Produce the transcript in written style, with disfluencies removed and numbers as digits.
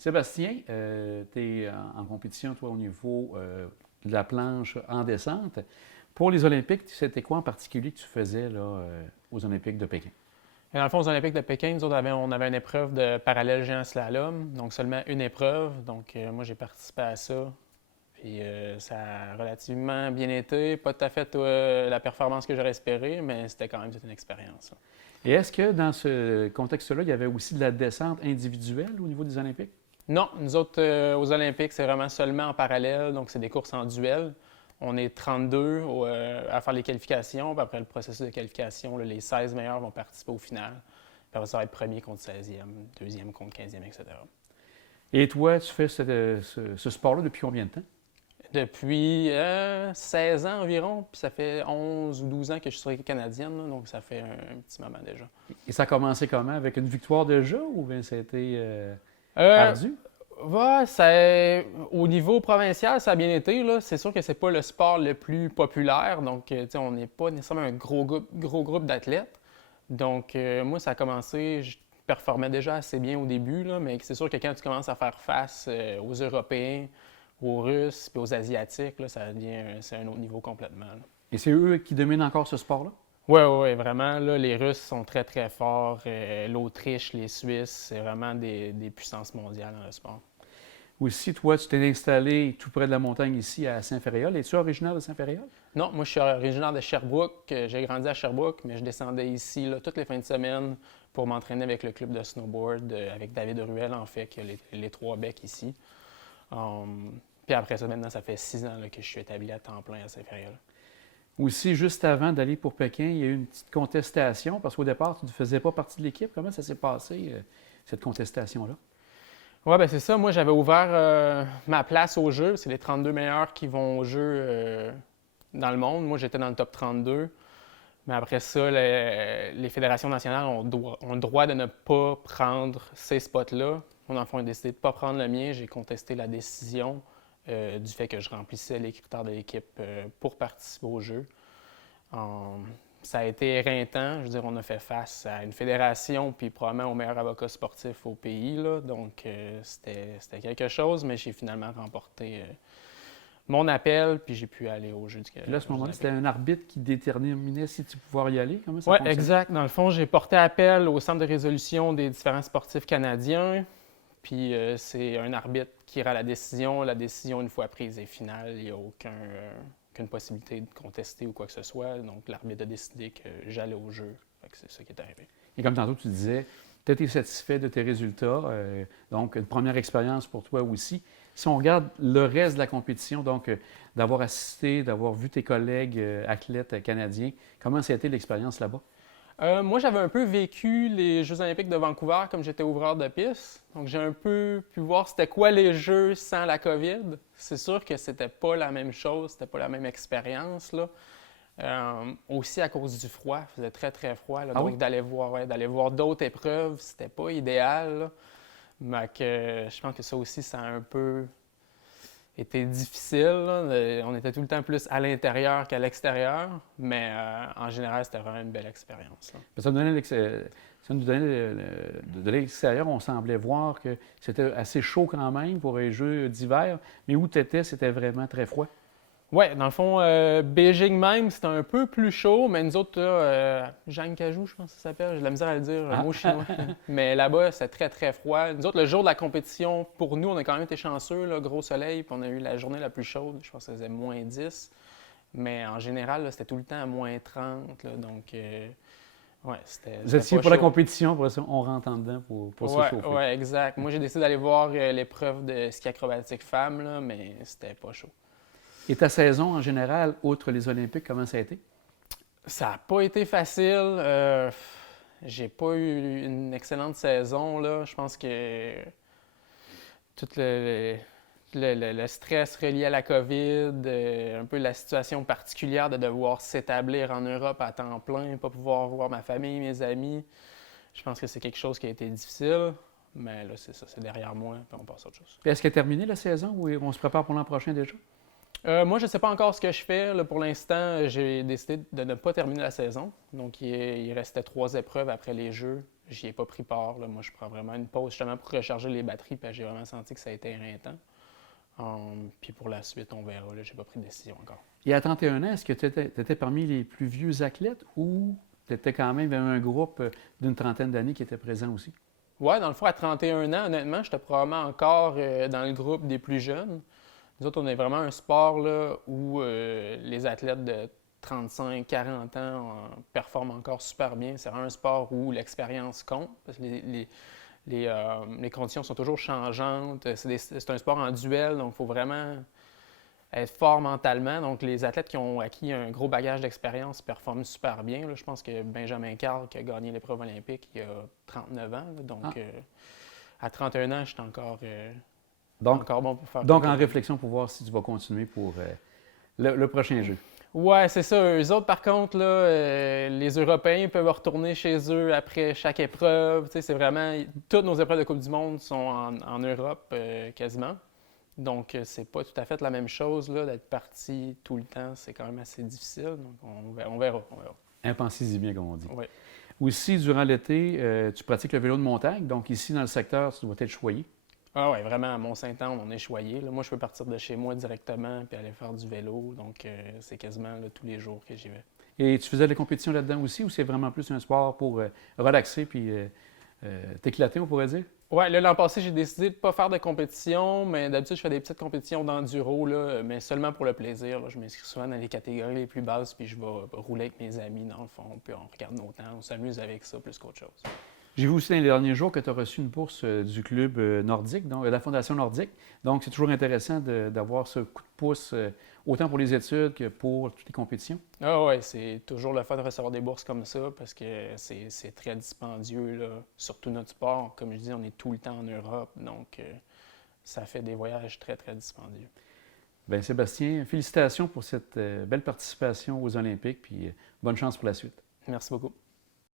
Sébastien, tu es en compétition, toi, au niveau de la planche en descente. Pour les Olympiques, c'était quoi en particulier que tu faisais là, aux Olympiques de Pékin? Et dans le fond, aux Olympiques de Pékin, nous autres, on avait une épreuve de parallèle géant slalom, donc seulement une épreuve. Donc, moi, j'ai participé à ça. Puis, ça a relativement bien été. Pas tout à fait la performance que j'aurais espéré, mais c'était quand même toute une expérience. Et est-ce que dans ce contexte-là, il y avait aussi de la descente individuelle au niveau des Olympiques? Non, nous autres, aux Olympiques, c'est vraiment seulement en parallèle, donc c'est des courses en duel. On est 32 à faire les qualifications, puis après le processus de qualification, là, les 16 meilleurs vont participer au final. Puis après, ça va être premier contre 16e, deuxième contre 15e, etc. Et toi, tu fais ce sport-là depuis combien de temps? Depuis 16 ans environ, puis ça fait 11 ou 12 ans que je suis sur l'équipe canadienne, là, donc ça fait un petit moment déjà. Et ça a commencé comment? Avec une victoire déjà ou bien ça a été Euh, ardu? Ouais, au niveau provincial, ça a bien été. Là. C'est sûr que c'est pas le sport le plus populaire, donc tu sais, on n'est pas nécessairement un gros groupe d'athlètes. Donc moi, ça a commencé, je performais déjà assez bien au début, là, mais c'est sûr que quand tu commences à faire face aux Européens, aux Russes puis aux Asiatiques, là, ça devient c'est un autre niveau complètement. Là. Et c'est eux qui dominent encore ce sport-là? Oui, ouais, vraiment. Là, les Russes sont très, très forts. L'Autriche, les Suisses, c'est vraiment des puissances mondiales dans le sport. Aussi, toi, tu t'es installé tout près de la montagne ici à Saint-Féréol. Es-tu originaire de Saint-Féréol? Non, moi, je suis originaire de Sherbrooke. J'ai grandi à Sherbrooke, mais je descendais ici là, toutes les fins de semaine pour m'entraîner avec le club de snowboard, avec David Ruel, en fait, qui a les trois becs ici. Puis après ça, maintenant, ça fait 6 ans là, que je suis établi à temps plein à Saint-Féréol. Aussi, juste avant d'aller pour Pékin, il y a eu une petite contestation parce qu'au départ, tu ne faisais pas partie de l'équipe. Comment ça s'est passé, cette contestation-là? Oui, ben c'est ça. Moi, j'avais ouvert ma place au jeu. C'est les 32 meilleurs qui vont au jeu dans le monde. Moi, j'étais dans le top 32. Mais après ça, les fédérations nationales ont le droit de ne pas prendre ces spots-là. Mon enfant a décidé de ne pas prendre le mien. J'ai contesté la décision du fait que je remplissais les critères de l'équipe pour participer au jeu. Ça a été éreintant. Je veux dire, on a fait face à une fédération puis probablement au meilleur avocat sportif au pays. Là. Donc, c'était quelque chose, mais j'ai finalement remporté mon appel puis j'ai pu aller au jeu du Puis là, à ce moment-là, c'était un arbitre qui déterminait si tu pouvais y aller. Comment ça Oui, fonctionne? exact. Dans le fond, j'ai porté appel au centre de résolution des différents sportifs canadiens. Puis c'est un arbitre qui rend la décision. La décision, une fois prise, est finale. Il n'y a aucune possibilité de contester ou quoi que ce soit. Donc, l'arbitre a décidé que j'allais au jeu. Fait que c'est ça qui est arrivé. Et comme tantôt, tu disais, tu étais satisfait de tes résultats. Donc, une première expérience pour toi aussi. Si on regarde le reste de la compétition, donc d'avoir assisté, d'avoir vu tes collègues athlètes canadiens, comment ça a été l'expérience là-bas? Moi, j'avais un peu vécu les Jeux olympiques de Vancouver comme j'étais ouvreur de piste. Donc, j'ai un peu pu voir c'était quoi les Jeux sans la COVID. C'est sûr que c'était pas la même chose, c'était pas la même expérience, là. Aussi à cause du froid, il faisait très très froid. Là. Ah Donc oui? d'aller voir d'autres épreuves, c'était pas idéal. Là. Mais je pense que ça aussi, ça a un peu été difficile. Là. On était tout le temps plus à l'intérieur qu'à l'extérieur, mais en général, c'était vraiment une belle expérience. Là. Ça nous donnait ça nous donnait de l'extérieur, on semblait voir que c'était assez chaud quand même pour les Jeux d'hiver, mais où tu étais, c'était vraiment très froid. Oui, dans le fond, Beijing même, c'était un peu plus chaud, mais nous autres, là, Zhangjiakou, je pense que ça s'appelle, j'ai de la misère à le dire, un Ah. mot chinois. Mais là-bas, c'était très, très froid. Nous autres, le jour de la compétition, pour nous, on a quand même été chanceux, là, gros soleil, puis on a eu la journée la plus chaude, je pense que ça faisait -10. Mais en général, là, c'était tout le temps à -30, là, donc ouais, Vous c'était étiez pas pour la chaud. compétition, pour ça, on rentre en dedans pour se Ouais, chauffer. ouais, exact. Moi, j'ai décidé d'aller voir l'épreuve de ski acrobatique femme, là, mais c'était pas chaud. Et ta saison en général, outre les Olympiques, comment ça a été? Ça n'a pas été facile. J'ai pas eu une excellente saison, là. Je pense que tout le stress relié à la COVID, un peu la situation particulière de devoir s'établir en Europe à temps plein, pas pouvoir voir ma famille, mes amis, je pense que c'est quelque chose qui a été difficile. Mais là, c'est ça, c'est derrière moi, puis on passe à autre chose. Puis est-ce qu'elle a terminé la saison ou on se prépare pour l'an prochain déjà? Moi, je ne sais pas encore ce que je fais. Là, pour l'instant, j'ai décidé de ne pas terminer la saison. Donc, il restait 3 épreuves après les Jeux. j'y ai pas pris part. Là. Moi, je prends vraiment une pause justement pour recharger les batteries, puis j'ai vraiment senti que ça a été éreintant. Puis pour la suite, on verra. Je n'ai pas pris de décision encore. Et à 31 ans, est-ce que tu étais parmi les plus vieux athlètes ou tu étais quand même un groupe d'une trentaine d'années qui était présent aussi? Oui, dans le fond, à 31 ans, honnêtement, j'étais probablement encore dans le groupe des plus jeunes. Nous autres, on est vraiment un sport là, où les athlètes de 35, 40 ans performent encore super bien. C'est vraiment un sport où l'expérience compte, parce que les conditions sont toujours changeantes. C'est un sport en duel, donc il faut vraiment être fort mentalement. Donc, les athlètes qui ont acquis un gros bagage d'expérience performent super bien. Là, je pense que Benjamin Carl, qui a gagné l'épreuve olympique il y a 39 ans, là, donc à 31 ans, je suis encore bon pour faire. Donc, en réflexion pour voir si tu vas continuer pour le prochain jeu. Ouais, c'est ça. Eux autres, par contre, là, les Européens peuvent retourner chez eux après chaque épreuve. Tu sais, c'est vraiment... Toutes nos épreuves de Coupe du Monde sont en Europe, quasiment. Donc, c'est pas tout à fait la même chose, là, d'être parti tout le temps. C'est quand même assez difficile. Donc, on verra. Impensez-y bien, comme on dit. Oui. Aussi, durant l'été, tu pratiques le vélo de montagne. Donc, ici, dans le secteur, tu dois être choyé. Ah oui, vraiment, à Mont-Saint-Anne, on est choyé. Là. Moi, je peux partir de chez moi directement puis aller faire du vélo. Donc, c'est quasiment là, tous les jours que j'y vais. Et tu faisais des compétitions là-dedans aussi ou c'est vraiment plus un sport pour relaxer puis t'éclater, on pourrait dire? Oui, l'an passé, j'ai décidé de ne pas faire de compétition, mais d'habitude, je fais des petites compétitions d'enduro, là, mais seulement pour le plaisir. Là. Je m'inscris souvent dans les catégories les plus basses, puis je vais rouler avec mes amis, dans le fond, puis on regarde nos temps, on s'amuse avec ça plus qu'autre chose. J'ai vu aussi dans les derniers jours que tu as reçu une bourse du club nordique, donc de la Fondation nordique. Donc, c'est toujours intéressant d'avoir ce coup de pouce, autant pour les études que pour toutes les compétitions. Ah oui, c'est toujours le fun de recevoir des bourses comme ça parce que c'est très dispendieux, là, surtout notre sport. Comme je dis, on est tout le temps en Europe, donc ça fait des voyages très, très dispendieux. Bien, Sébastien, félicitations pour cette belle participation aux Olympiques, puis bonne chance pour la suite. Merci beaucoup.